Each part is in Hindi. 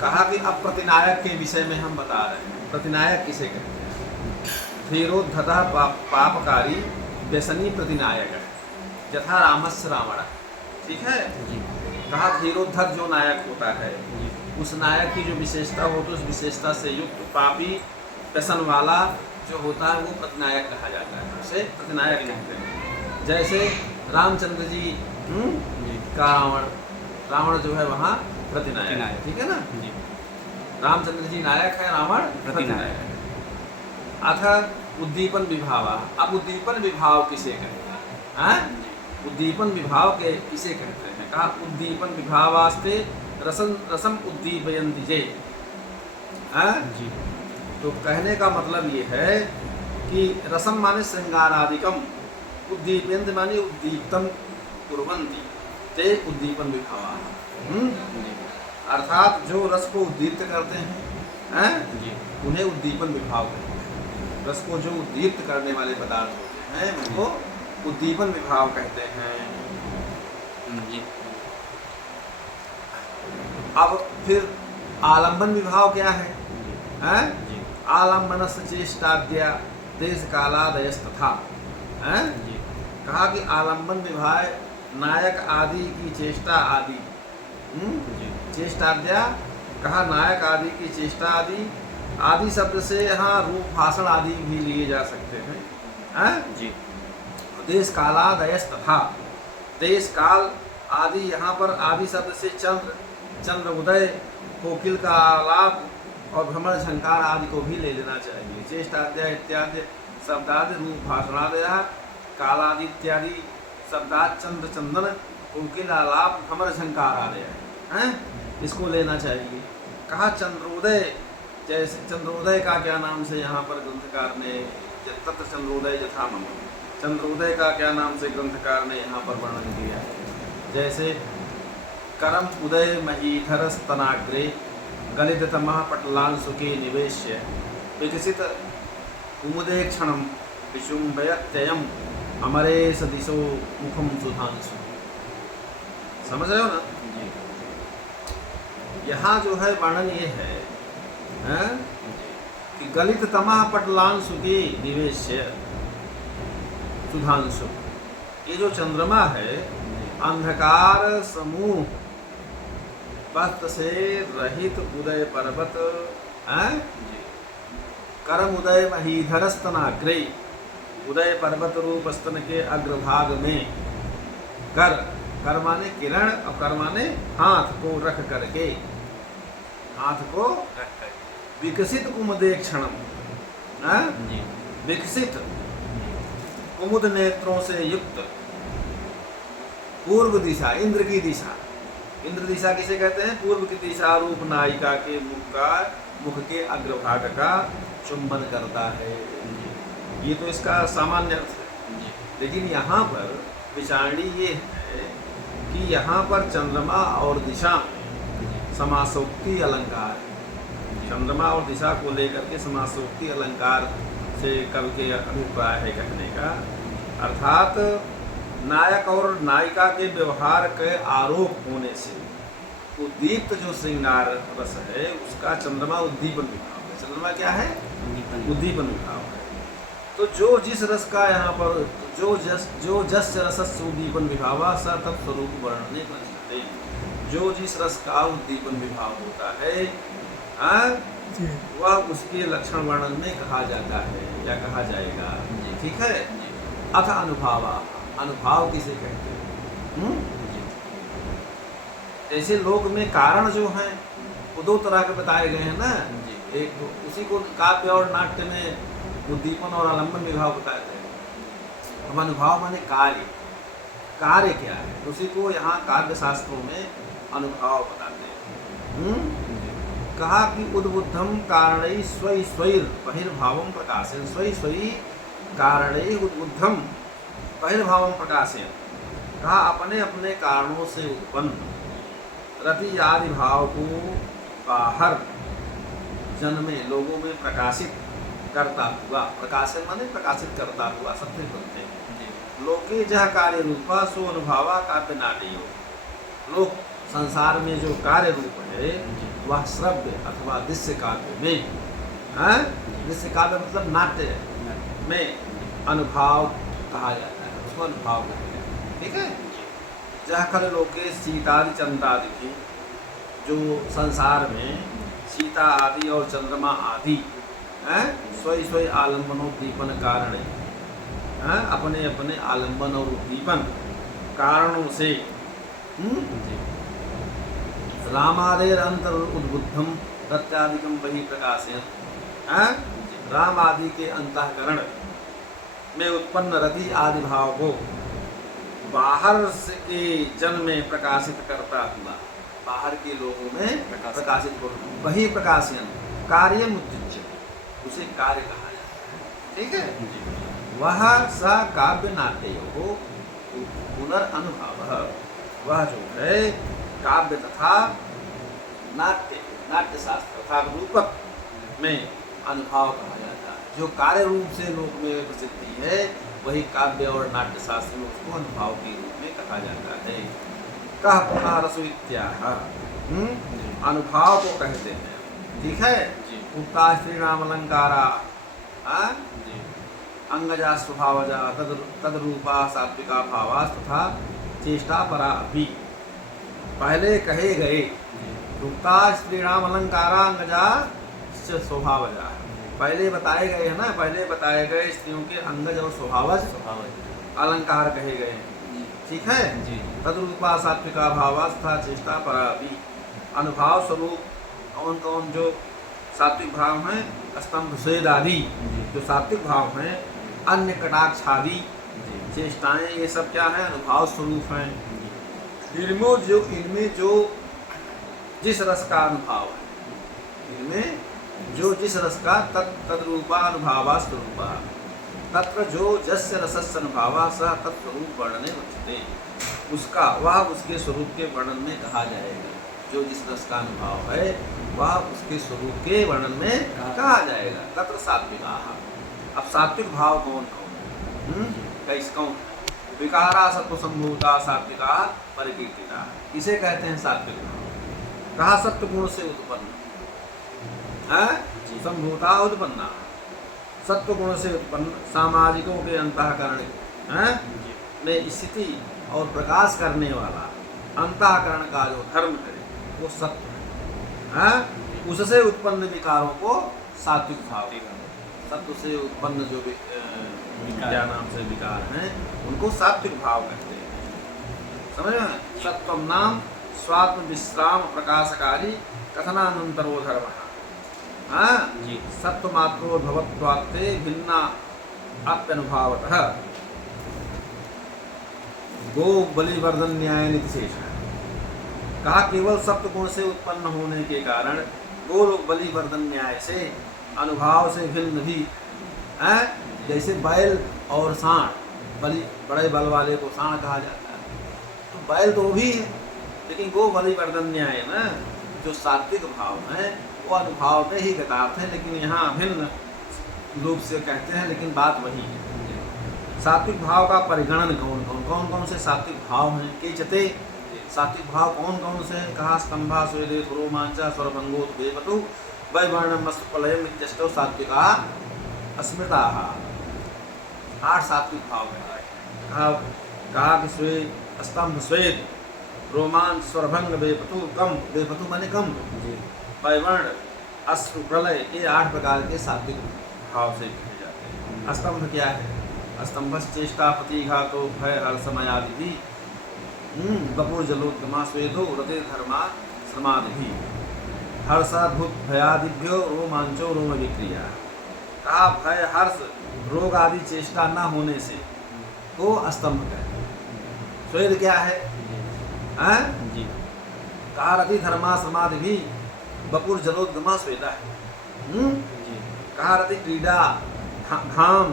कहा कि अब प्रतिनायक के विषय में हम बता रहे हैं। प्रतिनायक किसे कहते हैं? धीरोद्धतः पापकारी व्यसनी प्रतिनायक है, यथा रामस्य रावण। ठीक है। जी कहा धीरोद्धत जो नायक होता है, जी उस नायक की जो विशेषता हो तो उस विशेषता से युक्त पापी व्यसन वाला जो होता है वो प्रतिनायक कहा जाता है, उसे प्रतिनायक कहते हैं। जैसे रामचंद्र जी जी का रावण जो है वहाँ प्रतिनायक है। ठीक है ना। जी रामचंद्र जी नायक है, रावण प्रतिनायक है। अथ उद्दीपन विभावा। अब उद्दीपन विभाव किसे कहते हैं? हाँ? उद्दीपन विभाव के किसे कहते हैं? कहा उद्दीपन विभावास्ते रसम उद्दीपयन्ति जे। हाँ? जी तो कहने का मतलब ये है कि रसम माने श्रृंगारादिकम, उद्दीपयन्ति माने उद्दीप्तम कुर्वन्ति, ते उद्दीपन विभावा। जी अर्थात जो रस को उद्दीप्त करते हैं, हैं? जी उन्हें उद्दीपन विभाव कहते हैं। रस को जो उद्दीप्त करने वाले पदार्थ होते हैं उनको उद्दीपन विभाव कहते हैं। जी अब फिर आलंबन विभाव क्या है? हैं? जी आलंबनस्य चेष्टाद्या देश कालादयस्तथा। हैं? जी कहा कि आलंबन विभाव नायक आदि की चेष्टा आदि। जी चेष्टाद्या कहा नायक आदि की चेष्टा आदि। आदि शब्द से यहाँ रूप भाषण आदि भी लिए जा सकते हैं। हैं? जी देश कालादयस तथा। देश काल आदि, यहाँ पर आदि शब्द से चंद्र उदय, कोकिल का आलाप और भ्रमण झंकार आदि को भी ले लेना चाहिए। चेष्टाद्या इत्यादि शब्दादि रूप भाषणादय, कालादि इत्यादि शब्दाद चंद्र चंदन, कोकिल आलाप, भ्रमण झंकार आदि हैं, इसको लेना चाहिए। कहा चंद्रोदय, जैसे चंद्रोदय का क्या नाम से यहाँ पर ग्रंथकार ने तत्र चंद्रोदय यथा मम, चंद्रोदय का क्या नाम से ग्रंथकार ने यहाँ पर वर्णन किया है। जैसे करम उदय महीधर स्तनाग्रे गलित तमः पटलांशुके निवेश्य विकसित कुमुदे क्षणम विशुंभयत्ययम अमरेश दिशो मुखम सुधांशु। समझ रहे हो ना? जी यहाँ जो है वर्णन ये है, हैं? कि गलित तमः पटलांशु के निवेश्य सुधांशु। ये जो चंद्रमा है अंधकार समूह वस्त्र से रहित उदय पर्वत, हैं? करम उदय महीधर स्तनाग्रे, उदय पर्वत रूप स्तन के अग्रभाग में कर माने किरण और कर माने हाथ को रख करके, हाथ को विकसित कुमुदे क्षणम, जी विकसित कुमुद नेत्रों से युक्त पूर्व दिशा, इंद्र की दिशा। इंद्र दिशा किसे कहते हैं? पूर्व की दिशा रूप नायिका के मुख के अग्रभाग का चुंबन करता है। ये तो इसका सामान्य अर्थ है। जी लेकिन यहाँ पर विचारणी ये है कि यहाँ पर चंद्रमा और दिशा में समासोक्ति अलंकार है। चंद्रमा और दिशा को लेकर के समासोक्ति अलंकार से कवि के अभिप्राय है कहने का। अर्थात नायक और नायिका के व्यवहार के आरोप होने से उद्दीप्त जो श्रृंगार रस है उसका चंद्रमा उद्दीपन विभाव है। चंद्रमा क्या है? उद्दीपन विभाव है। तो जो जिस रस का यहाँ पर जो जस रसस्य उद्दीपन विभावा स तत्स्वरूप वर्णने प्रचलते। जो जिस रस का उद्दीपन विभाव होता है, वह उसके लक्षण वर्णन में कहा जाता है या कहा जाएगा। ठीक है। अथ अनुभावा, अनुभाव किसे कहते हैं? जैसे लोक में कारण जो हैं वो दो तरह के बताए गए हैं ना। एक उसी को काव्य और नाट्य में उद्दीपन और आलम्बन विभाव बताए थे। अब अनुभाव माने कार्य, कार्य क्या है उसी को यहाँ काव्य शास्त्रों में अनुभाव बताते हैं। कहा कि उद्बुद्धम कारणै स्वयं स्वैर बहिर्भावम प्रकाशन, स्वयं स्वयं कारणै उद्बुद्धम बहिर्भावम प्रकाशन। कहा अपने अपने कारणों से उत्पन्न रति आदि भाव को बाहर जन में लोगों में प्रकाशित करता हुआ, प्रकाशन माने प्रकाशित करता हुआ, सत्य बनते हैं। लोके जह कार्य रूपा सो अनुभावा काव्य नाट्यो। लोक संसार में जो कार्य रूप है वह श्रव्य अथवा दृश्य काव्य में, हाँ? दृश्य काव्य मतलब नाट्य में अनुभाव कहा जाता है, उसको अनुभाव कहते हैं। ठीक है। जह खल लोके सीतादि चंद्रादि की, जो संसार में सीता आदि और चंद्रमा आदि स्वयं स्वयं आलम्बनोद्दीपन कारण, अपने अपने आलम्बन और उद्दीपन कारणों से रामादेर अंतर उद्बुद्धम प्रत्यादिकम वही प्रकाशयन, राम आदि के अंतःकरण में उत्पन्न रति आदि भाव को बाहर से के जन में प्रकाशित करता हुआ, बाहर के लोगों में प्रकाशित हो, वही प्रकाशन कार्य मुत्युच्य, उसे कार्य कहा जाता है। ठीक है। वह स काव्य नाट्य हो पुनरअनुभाव, वह जो है काव्य तथा नाट्य शास्त्र तथा रूपक में अनुभव कहा जाता है। जो कार्य रूप से लोक में प्रसिद्धि है वही काव्य और नाट्य शास्त्र में उसको अनुभव के रूप में कहा जाता है। कह पुनः रसो इत्याह, अनुभव को कहते हैं। ठीक है। उक्ता श्री राम अलंकारा अंगजा स्वभावजा तदरूपा सात्विका भावास तथा चेष्टा परा भी, पहले कहे गए उक्ता श्री राम अलंकारा अंगजा स्वभावजा, पहले बताए गए हैं ना, पहले बताए गए स्त्रियों के अंगज और स्वभावज अलंकार कहे गए हैं। ठीक है। तदरूपा सात्विका भावास तथा चेष्टा परा भी, अनुभाव स्वरूप कौन कौन जो सात्विक भाव हैं, स्तंभ स्वेद आदि जो सात्विक भाव हैं, अन्य कटाक्ष आदि चेष्टाएं, ये सब क्या है, अनुभव स्वरूप हैं। इनमें जो जिस रस का अनुभव है, इनमें जो जिस रस का तद्रूपा अनुभावा स्वरूपा, तत्र जो जस्य रसस्य अनुभावा स तत्स्वरूप वर्णने उच्यते, उसका वह उसके स्वरूप के वर्णन में कहा जाएगा। जो जिस रस का अनुभव है वह उसके स्वरूप के वर्णन में कहा जाएगा। तत्र सात्विका, अब सात्विक भाव कौन कौन, कैसे कौन, विकारा सत्व संभूता सात्विका परिकीर्तिता, इसे कहते हैं सात्विक भाव। कहा सत्व गुण से उत्पन्न संभूता उत्पन्ना, सत्व गुण से उत्पन्न सामाजिकों के अंतःकरण में स्थिति और प्रकाश करने वाला अंतःकरण का जो धर्म है वो सत्व है। उससे उत्पन्न विकारों को सात्विक भाव, सत्व से उत्पन्न जो विद्या नाम से विकार हैं उनको सात्विक भाव कहते हैं। समझ में? सत्वम नाम स्वात्म विश्राम प्रकाशकारी कथनानंतरो धर्म, सत्व मात्रो भवत्वात्ते भिन्ना अप्यनुभावतः गो बलिवर्धन न्याय नीतिशेष है। कहा केवल सत्व गुण से उत्पन्न होने के कारण गो बलिवर्धन न्याय से अनुभाव से भिन्न भी है। जैसे बैल और सांड, बलि बड़े बल वाले को सांड कहा जाता है, तो बैल तो भी है, लेकिन गो बलिवर्धन न्याय ना जो सात्विक भाव है वो अनुभाव में ही गतार्थ है, लेकिन यहाँ भिन्न रूप से कहते हैं, लेकिन बात वही है। सात्विक भाव का परिगणन कौन कौन से सात्विक भाव हैं, के चते सात्विक भाव कौन कौन से, कहा स्तंभा स्वेदे रोमांचा स्वरभंगोत्वेपतु वैवर्णमस्तुपलयम इत्यष्टौ सात्विका अस्मृता, 8 सात्विक भाव है। कहा कि स्वेद स्तंभ स्वेद रोमांच स्वरभंग बेपतु कम, बेपतु माने कम, वैवर्ण अश्रु प्रलय, ये 8 प्रकार के सात्विक भाव से कहे जाते हैं। स्तंभ क्या है? स्तंभ चेष्टा प्रतिघातो भय हर समयादि बपुर जलोद्गमा स्वेदो रते धर्मा समाधि हर्षाद्भुत भयादिभ्यो रोमांचो रोम विक्रिया। कहा भय हर्ष रोग आदि चेष्टा न होने से वो स्तंभ है। स्वेद क्या है? कहा रति धर्मा समाधि भी बपुर जलोद्गमा स्वेदा है। कहा रति क्रीड़ा घाम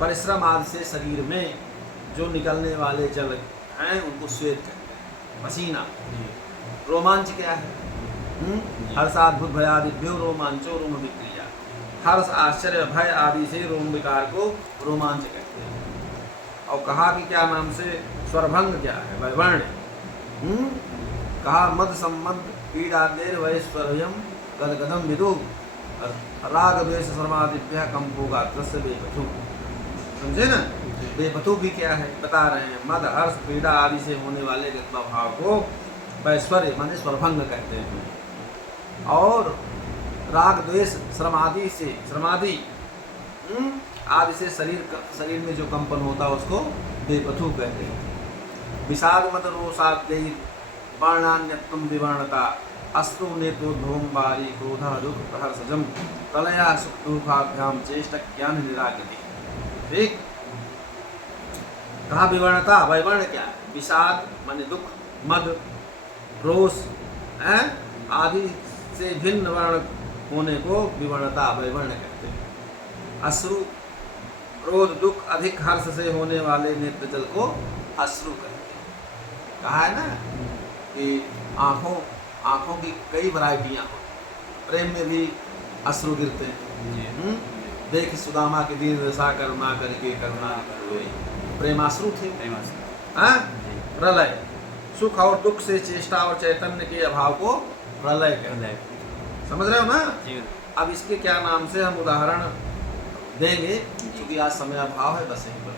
परिश्रम आदि से शरीर में जो निकलने वाले जल हैं उनको स्वेद कहते हैं, पसीना। रोमांच क्या है? हर्षाद्भुत भयादिभ्यो रोमांचो रोम विक्रिया, हर्ष आश्चर्य भय आदि से रोम विकार को रोमांच कहते हैं। और कहा कि क्या नाम से स्वरभंग क्या है? वैवर्ण कहा मद संबंध पीड़ा देर वैश्वर्यम गदगदम विदु राग द्वेष शर्मादिभ्य कंपो गात्रस्य बेपथु। समझे ना? बेपथु भी क्या है बता रहे हैं। मद हर्ष पीड़ा आदि से होने वाले गत्वा भाव को वैश्वर्य माने स्वरभंग कहते हैं। और राग द्वेष श्रमादि से श्रमादि आदि से शरीर में जो कंपन होता है उसको बेपथु कहते हैं। विषाद मत रोषाद्य वर्णान्यत्म विवर्णता अश्रु नेत्रोद्भवम बारी क्रोधा दुख प्रहर्षजम प्रलया सुख दुखाभ्याम चेष्ट ज्ञान निराकृति। ठीक, कहा विवर्णता। वैवर्ण क्या है? विषाद माने दुख, मद, रोष आदि से भिन्न वर्ण होने को विवर्णता वैवर्ण कहते हैं। अश्रु क्रोध दुख अधिक हर्ष से होने वाले नेत्र जल को अश्रु कहते हैं। कहा है ना कि आंखों की कई वैरायटियाँ होती। प्रेम में भी अश्रु गिरते हैं। देख सुदामा की दीन दशा करुणा करके करुणा हुए, प्रेमाश्रु थे। प्रलय सुख और दुख से चेष्टा और चैतन्य के अभाव को प्रलय कहते हैं। समझ रहे हो ना? अब इसके क्या नाम से हम उदाहरण देंगे, क्योंकि आज समय अभाव है, बस यहीं पर।